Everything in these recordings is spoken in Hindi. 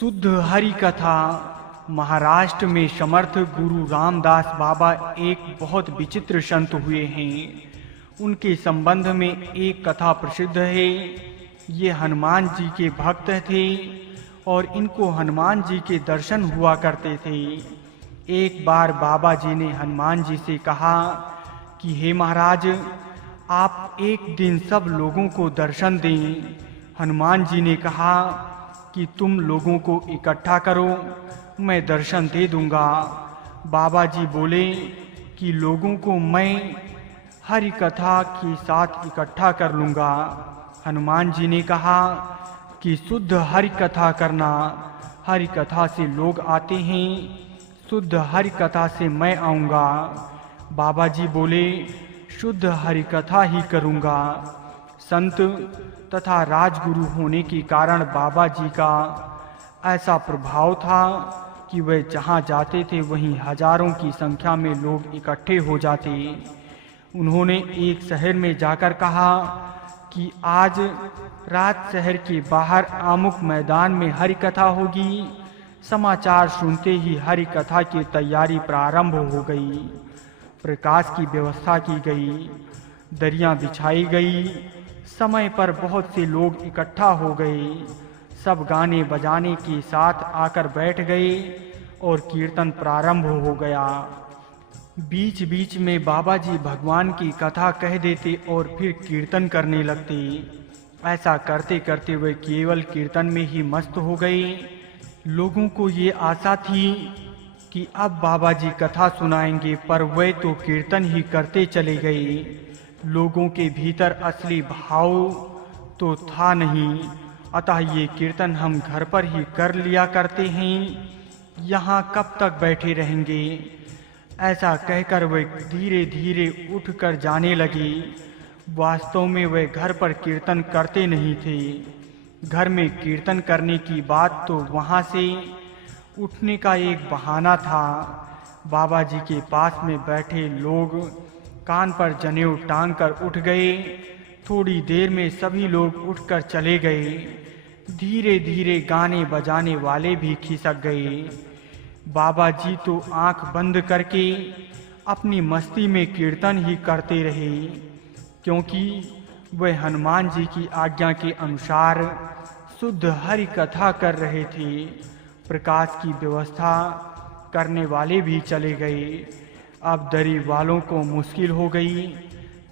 शुद्ध हरि कथा। महाराष्ट्र में समर्थ गुरु रामदास बाबा एक बहुत विचित्र संत हुए हैं। उनके संबंध में एक कथा प्रसिद्ध है। ये हनुमान जी के भक्त थे और इनको हनुमान जी के दर्शन हुआ करते थे। एक बार बाबा जी ने हनुमान जी से कहा कि हे महाराज, आप एक दिन सब लोगों को दर्शन दें। हनुमान जी ने कहा कि तुम लोगों को इकट्ठा करो, मैं दर्शन दे दूंगा। बाबा जी बोले कि लोगों को मैं हरि कथा के साथ इकट्ठा कर लूंगा। हनुमान जी ने कहा कि शुद्ध हरि कथा करना। हरि कथा से लोग आते हैं, शुद्ध हरि कथा से मैं आऊंगा। बाबा जी बोले शुद्ध हरि कथा ही करूंगा। संत तथा राजगुरु होने के कारण बाबा जी का ऐसा प्रभाव था कि वे जहाँ जाते थे वहीं हजारों की संख्या में लोग इकट्ठे हो जाते। उन्होंने एक शहर में जाकर कहा कि आज रात शहर के बाहर आमुक मैदान में हरि कथा होगी। समाचार सुनते ही हरि कथा की तैयारी प्रारंभ हो गई। प्रकाश की व्यवस्था की गई, दरियां बिछाई गई। समय पर बहुत से लोग इकट्ठा हो गए। सब गाने बजाने के साथ आकर बैठ गए और कीर्तन प्रारंभ हो गया। बीच बीच में बाबा जी भगवान की कथा कह देते और फिर कीर्तन करने लगते। ऐसा करते करते वे केवल कीर्तन में ही मस्त हो गए। लोगों को ये आशा थी कि अब बाबा जी कथा सुनाएंगे, पर वे तो कीर्तन ही करते चले गए। लोगों के भीतर असली भाव तो था नहीं, अतः ये कीर्तन हम घर पर ही कर लिया करते हैं, यहाँ कब तक बैठे रहेंगे। ऐसा कहकर वे धीरे धीरे उठकर जाने लगे। वास्तव में वे घर पर कीर्तन करते नहीं थे। घर में कीर्तन करने की बात तो वहाँ से उठने का एक बहाना था। बाबा जी के पास में बैठे लोग कान पर जनेऊ टांग कर उठ गए। थोड़ी देर में सभी लोग उठकर चले गए। धीरे धीरे गाने बजाने वाले भी खिसक गए। बाबा जी तो आंख बंद करके अपनी मस्ती में कीर्तन ही करते रहे, क्योंकि वे हनुमान जी की आज्ञा के अनुसार शुद्ध हरि कथा कर रहे थे। प्रकाश की व्यवस्था करने वाले भी चले गए। अब दरी वालों को मुश्किल हो गई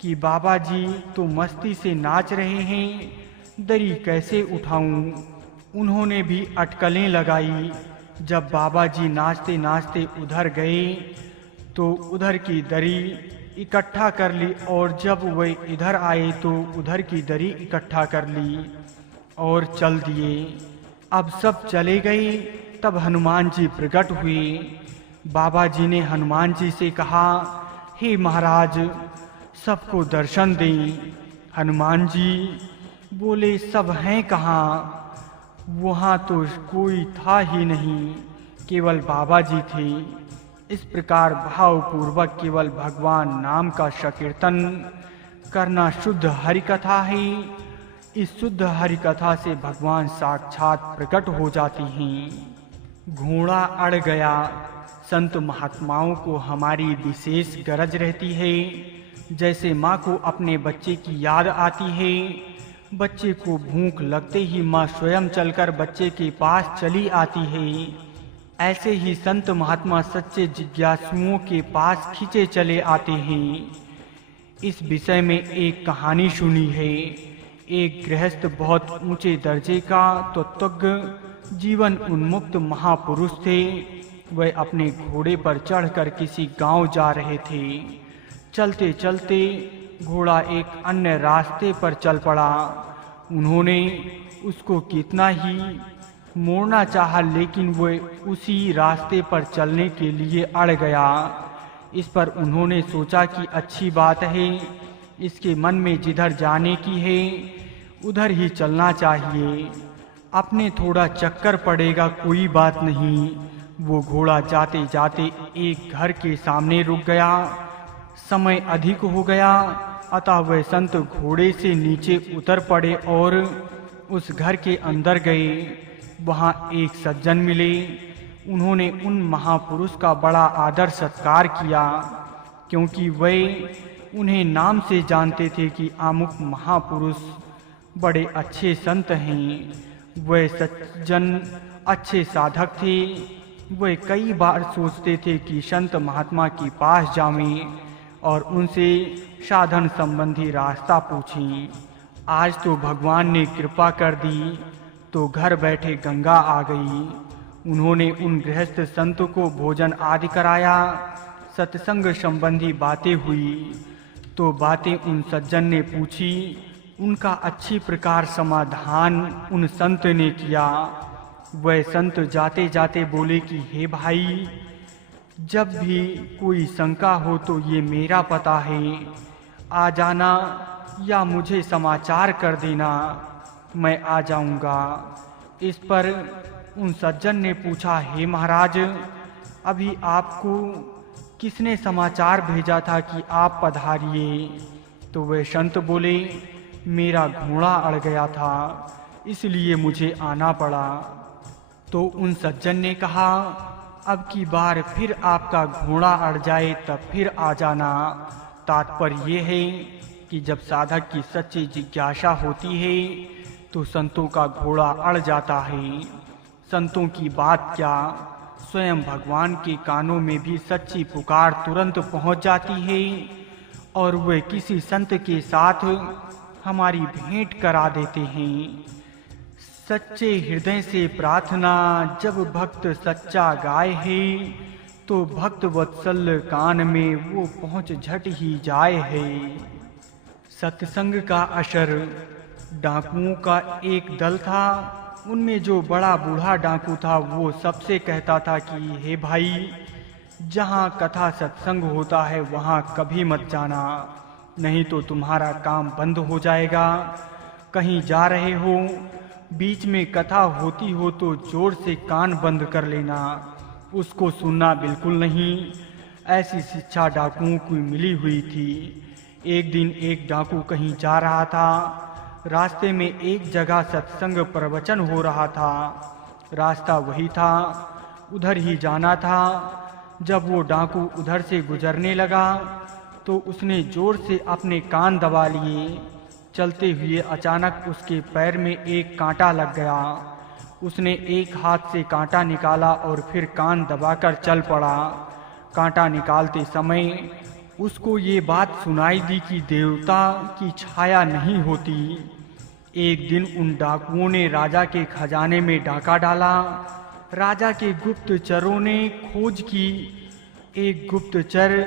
कि बाबा जी तो मस्ती से नाच रहे हैं, दरी कैसे उठाऊं। उन्होंने भी अटकलें लगाई। जब बाबा जी नाचते नाचते उधर गए तो उधर की दरी इकट्ठा कर ली, और जब वे इधर आए तो उधर की दरी इकट्ठा कर ली और चल दिए। अब सब चले गए। तब हनुमान जी प्रकट हुए। बाबा जी ने हनुमान जी से कहा, हे महाराज, सबको दर्शन दें। हनुमान जी बोले, सब हैं कहाँ? वहाँ तो कोई था ही नहीं, केवल बाबा जी थे। इस प्रकार भावपूर्वक केवल भगवान नाम का संकीर्तन करना शुद्ध हरि कथा है। इस शुद्ध हरि कथा से भगवान साक्षात प्रकट हो जाती हैं। घोड़ा अड़ गया। संत महात्माओं को हमारी विशेष गरज रहती है। जैसे माँ को अपने बच्चे की याद आती है, बच्चे को भूख लगते ही माँ स्वयं चलकर बच्चे के पास चली आती है, ऐसे ही संत महात्मा सच्चे जिज्ञासुओं के पास खींचे चले आते हैं। इस विषय में एक कहानी सुनी है। एक गृहस्थ बहुत ऊंचे दर्जे का तत्वज्ञ जीवन उन्मुक्त महापुरुष थे। वे अपने घोड़े पर चढ़कर किसी गांव जा रहे थे। चलते चलते घोड़ा एक अन्य रास्ते पर चल पड़ा। उन्होंने उसको कितना ही मोड़ना चाहा, लेकिन वे उसी रास्ते पर चलने के लिए अड़ गया। इस पर उन्होंने सोचा कि अच्छी बात है, इसके मन में जिधर जाने की है उधर ही चलना चाहिए। अपने थोड़ा चक्कर पड़ेगा, कोई बात नहीं। वो घोड़ा जाते जाते एक घर के सामने रुक गया। समय अधिक हो गया, अतः वह संत घोड़े से नीचे उतर पड़े और उस घर के अंदर गए। वहाँ एक सज्जन मिले। उन्होंने उन महापुरुष का बड़ा आदर सत्कार किया, क्योंकि वे उन्हें नाम से जानते थे कि आमुख महापुरुष बड़े अच्छे संत हैं। वे सज्जन अच्छे साधक थे। वे कई बार सोचते थे कि संत महात्मा के पास जावें और उनसे साधन संबंधी रास्ता पूछें। आज तो भगवान ने कृपा कर दी, तो घर बैठे गंगा आ गई। उन्होंने उन गृहस्थ संत को भोजन आदि कराया। सत्संग संबंधी बातें हुई, तो बातें उन सज्जन ने पूछी। उनका अच्छी प्रकार समाधान उन संत ने किया। वह संत जाते जाते बोले कि हे भाई, जब भी कोई शंका हो तो ये मेरा पता है, आ जाना या मुझे समाचार कर देना, मैं आ जाऊंगा। इस पर उन सज्जन ने पूछा, हे महाराज, अभी आपको किसने समाचार भेजा था कि आप पधारिए? तो वे संत बोले, मेरा घोड़ा अड़ गया था, इसलिए मुझे आना पड़ा। तो उन सज्जन ने कहा, अब की बार फिर आपका घोड़ा अड़ जाए तब फिर आ जाना। तात्पर्य ये है कि जब साधक की सच्ची जिज्ञासा होती है तो संतों का घोड़ा अड़ जाता है। संतों की बात क्या, स्वयं भगवान के कानों में भी सच्ची पुकार तुरंत पहुंच जाती है और वे किसी संत के साथ हमारी भेंट करा देते हैं। सच्चे हृदय से प्रार्थना जब भक्त सच्चा गाए है, तो भक्त वत्सल कान में वो पहुंच झट ही जाए है। सत्संग का असर। डाकुओं का एक दल था। उनमें जो बड़ा बूढ़ा डाकू था वो सबसे कहता था कि हे भाई, जहाँ कथा सत्संग होता है वहाँ कभी मत जाना, नहीं तो तुम्हारा काम बंद हो जाएगा। कहीं जा रहे हो, बीच में कथा होती हो तो जोर से कान बंद कर लेना, उसको सुनना बिल्कुल नहीं। ऐसी शिक्षा डाकुओं को मिली हुई थी। एक दिन एक डाकू कहीं जा रहा था। रास्ते में एक जगह सत्संग प्रवचन हो रहा था। रास्ता वही था, उधर ही जाना था। जब वो डाकू उधर से गुजरने लगा तो उसने जोर से अपने कान दबा लिए। चलते हुए अचानक उसके पैर में एक कांटा लग गया। उसने एक हाथ से कांटा निकाला और फिर कान दबाकर चल पड़ा। कांटा निकालते समय उसको ये बात सुनाई दी कि देवता की छाया नहीं होती। एक दिन उन डाकुओं ने राजा के खजाने में डाका डाला। राजा के गुप्तचरों ने खोज की। एक गुप्तचर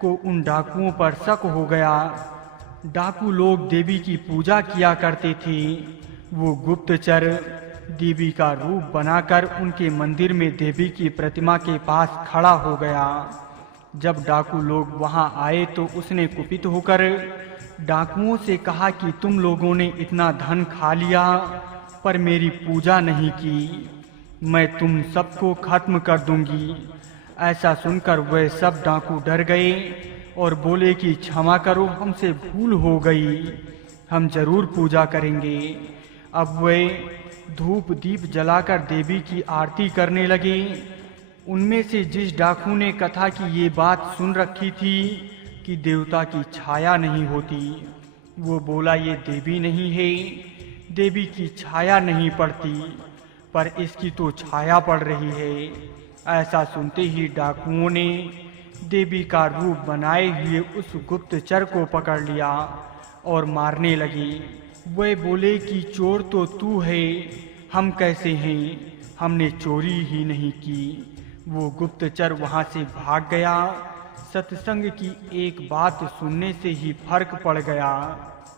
को उन डाकुओं पर शक हो गया। डाकू लोग देवी की पूजा किया करते थे। वो गुप्तचर देवी का रूप बनाकर उनके मंदिर में देवी की प्रतिमा के पास खड़ा हो गया। जब डाकू लोग वहां आए तो उसने कुपित होकर डाकुओं से कहा कि तुम लोगों ने इतना धन खा लिया पर मेरी पूजा नहीं की, मैं तुम सबको खत्म कर दूंगी। ऐसा सुनकर वे सब डाकू डर गए और बोले कि क्षमा करो, हमसे भूल हो गई, हम जरूर पूजा करेंगे। अब वे धूप दीप जलाकर देवी की आरती करने लगे। उनमें से जिस डाकू ने कथा की ये बात सुन रखी थी कि देवता की छाया नहीं होती, वो बोला ये देवी नहीं है, देवी की छाया नहीं पड़ती, पर इसकी तो छाया पड़ रही है। ऐसा सुनते ही डाकुओं ने देवी का रूप बनाए हुए उस गुप्तचर को पकड़ लिया और मारने लगे। वे बोले कि चोर तो तू है, हम कैसे हैं, हमने चोरी ही नहीं की। वो गुप्तचर वहां से भाग गया। सत्संग की एक बात सुनने से ही फर्क पड़ गया।